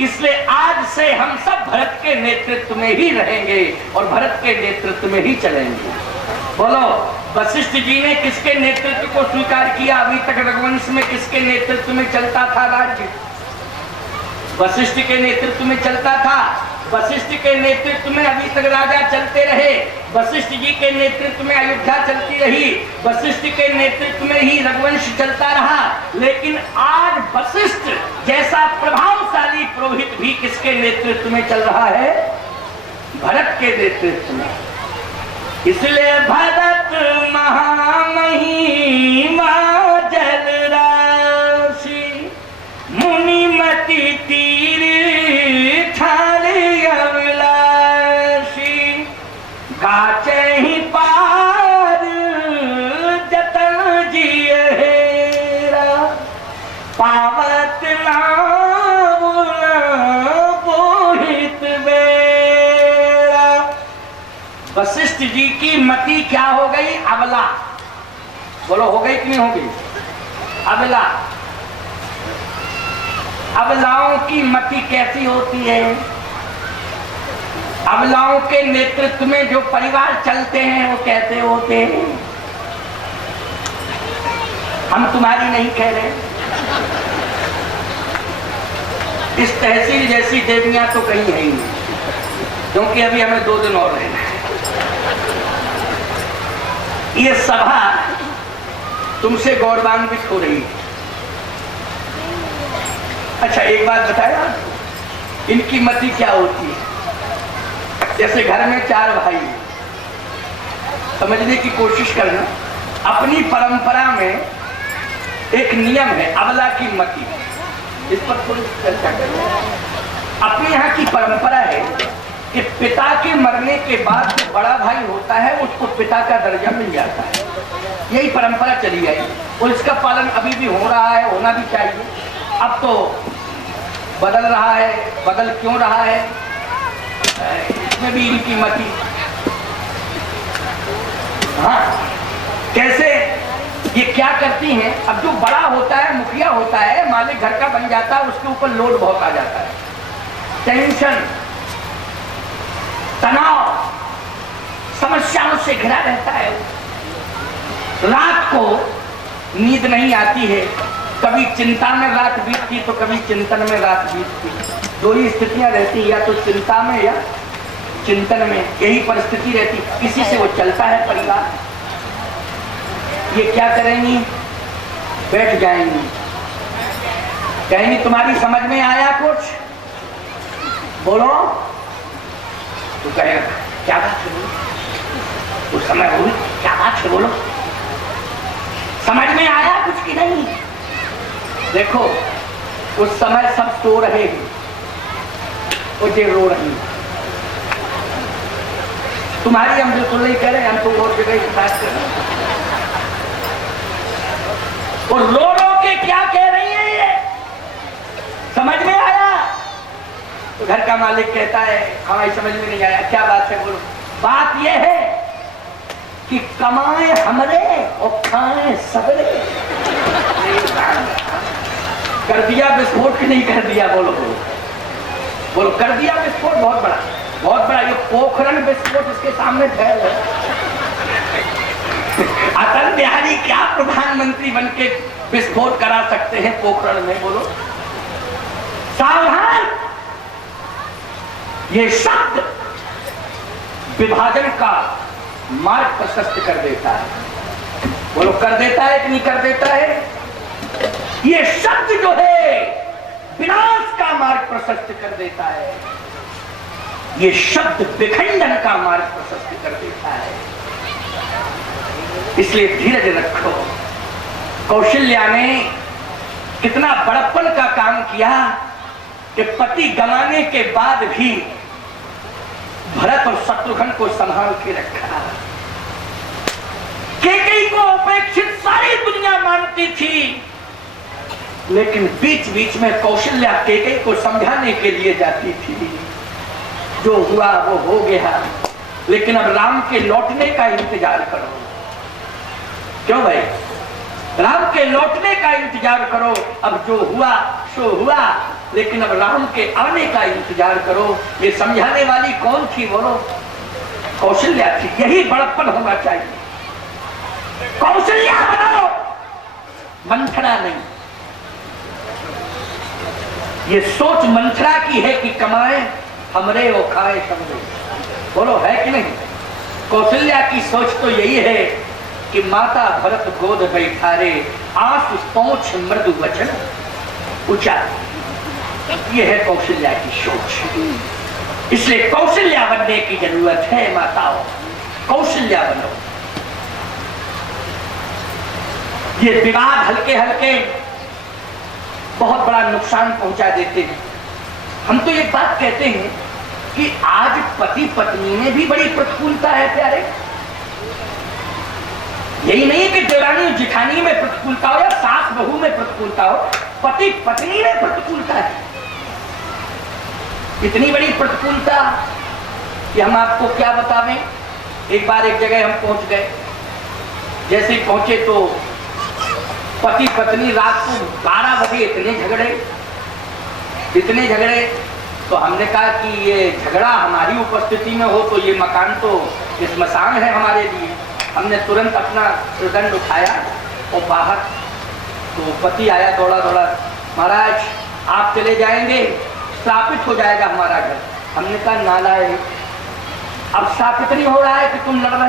इसलिए आज से हम सब भरत के नेतृत्व में ही रहेंगे और भरत के नेतृत्व में ही चलेंगे। बोलो, वशिष्ठ जी ने किसके नेतृत्व को स्वीकार किया? अभी तक रघुवंश में किसके नेतृत्व में चलता था राज्य? वशिष्ठ के नेतृत्व में चलता था। वशिष्ठ के नेतृत्व में अभी तक राजा चलते रहे। वशिष्ठ जी के नेतृत्व में अयोध्या चलती रही। वशिष्ठ के नेतृत्व में ही रघुवंश चलता रहा। लेकिन आज वशिष्ठ जैसा प्रभावशाली पुरोहित भी किसके नेतृत्व में चल रहा है? भरत के नेतृत्व में। इसलिए भरत महामहिमा जल राशि मुनिमति तीर अभिलाषी गाचहि पार जतन जियरा पावत नाम बोहित बेरा। वशिष्ठ जी की मति क्या हो गई? अबला। बोलो, हो गई कि नहीं हो गई? अबला। अबलाओं की मति कैसी होती है? अबलाओं के नेतृत्व में जो परिवार चलते हैं वो कैसे होते हैं? हम तुम्हारी नहीं कह रहे। इस तहसील जैसी देवियां तो कहीं है ही नहीं, क्योंकि अभी हमें 2 दिन और रहना है। ये सभा तुमसे गौरवान्वित हो रही है। अच्छा, एक बात बताया, इनकी मति क्या होती है? जैसे घर में 4 भाई, समझने की कोशिश करना। अपनी परंपरा में एक नियम है अबला की मति, इस पर थोड़ी चर्चा करें। अपने यहाँ की परंपरा है कि पिता के मरने के बाद जो बड़ा भाई होता है उसको पिता का दर्जा मिल जाता है। यही परंपरा चली आई और इसका पालन अभी भी हो रहा है, होना भी चाहिए। अब तो बदल रहा है। बदल क्यों रहा है? इसमें भी इनकी मति। हाँ, कैसे? ये क्या करती हैं? अब जो बड़ा होता है, मुखिया होता है, मालिक घर का बन जाता है, उसके ऊपर लोड बहुत आ जाता है। टेंशन, तनाव, समस्याओं से घिरा रहता है। रात को नींद नहीं आती है, कभी चिंता में रात बीतती तो कभी चिंतन में रात बीतती। 2 ही स्थितियां रहती, या तो चिंता में या चिंतन में, यही परिस्थिति रहती। इसी से वो चलता है परिवार। ये क्या करेंगी? बैठ जाएंगी, कहेंगी तुम्हारी समझ में आया कुछ? बोलो। तो कहेगा क्या बात है? उस समय हुई क्या बात है? बोलो, समझ में आया कुछ कि नहीं? देखो, उस समय सब सो रहे हैं, मुझे रो रही। तुम्हारी हम बिल्कुल नहीं कह रहे, हम तो और जगह की बात कर रहे हैं। और रो के क्या कह रही है ये? समझ में आया? तो घर का मालिक कहता है हमारी समझ में नहीं आया। क्या बात है? बोलो। बात यह है कि कमाए हमरे और खाए सबरे। कर दिया विस्फोट कि नहीं कर दिया? बोलो बोलो बोलो। कर दिया विस्फोट, बहुत बड़ा, बहुत बड़ा। ये पोखरण विस्फोट इसके सामने फैल है। अटल बिहारी क्या प्रधानमंत्री बनके विस्फोट करा सकते हैं पोखरण में? बोलो। सावधान, ये शब्द विभाजन का मार्ग प्रशस्त कर देता है। बोलो, कर देता है कि नहीं कर देता है? ये शब्द जो है विनाश का मार्ग प्रशस्त कर देता है। ये शब्द विखंडन का मार्ग प्रशस्त कर देता है। इसलिए धीरज रखो। कौशल्या ने कितना बड़प्पन का काम किया कि पति गंवाने के बाद भी भरत और शत्रुघ्न को संभाल के रखा। कैकेयी को अपेक्षित सारी दुनिया मानती थी, लेकिन बीच बीच में कौशल्या कैकेयी को समझाने के लिए जाती थी। जो हुआ वो हो गया, लेकिन अब राम के लौटने का इंतजार करो। क्यों भाई? राम के लौटने का इंतजार करो, अब जो हुआ सो हुआ, लेकिन अब राम के आने का इंतजार करो। ये समझाने वाली कौन थी बोलो? कौशल्या थी। यही बड़प्पन होना चाहिए। कौशल्या बनो, मंथरा नहीं। ये सोच मंथरा की है कि कमाए हमरे वो खाए समझे, बोलो है कि नहीं? कौशल्या की सोच तो यही है कि माता भरत गोद बैठारे, आंसू पहुंच मृदु वचन ऊंचा। ये है कौशल्या की सोच। इसलिए कौशल्या बनने की जरूरत है माताओं, कौशल्या बनो। ये विवाद हल्के हल्के बहुत बड़ा नुकसान पहुंचा देते हैं। हम तो ये बात कहते हैं कि आज पति पत्नी में भी बड़ी प्रतिकूलता है प्यारे। यही नहीं कि देवरानी और जिठानी में प्रतिकूलता हो या सास बहू में प्रतिकूलता हो, पति पत्नी में प्रतिकूलता है। इतनी बड़ी प्रतिकूलता कि हम आपको क्या बतावें। एक बार एक जगह हम पहुंच गए, जैसे ही पहुंचे तो पति पत्नी रात को 12 बजे इतने झगड़े, तो हमने कहा कि ये झगड़ा हमारी उपस्थिति में हो तो ये मकान तो स्मशान है हमारे लिए। हमने तुरंत अपना दंड उठाया और बाहर, तो पति आया दौड़ा दौड़ा, महाराज आप चले जाएंगे स्थापित हो जाएगा हमारा घर। हमने कहा नालायक, अब स्थापित नहीं हो रहा है कि तुम लड़ रहे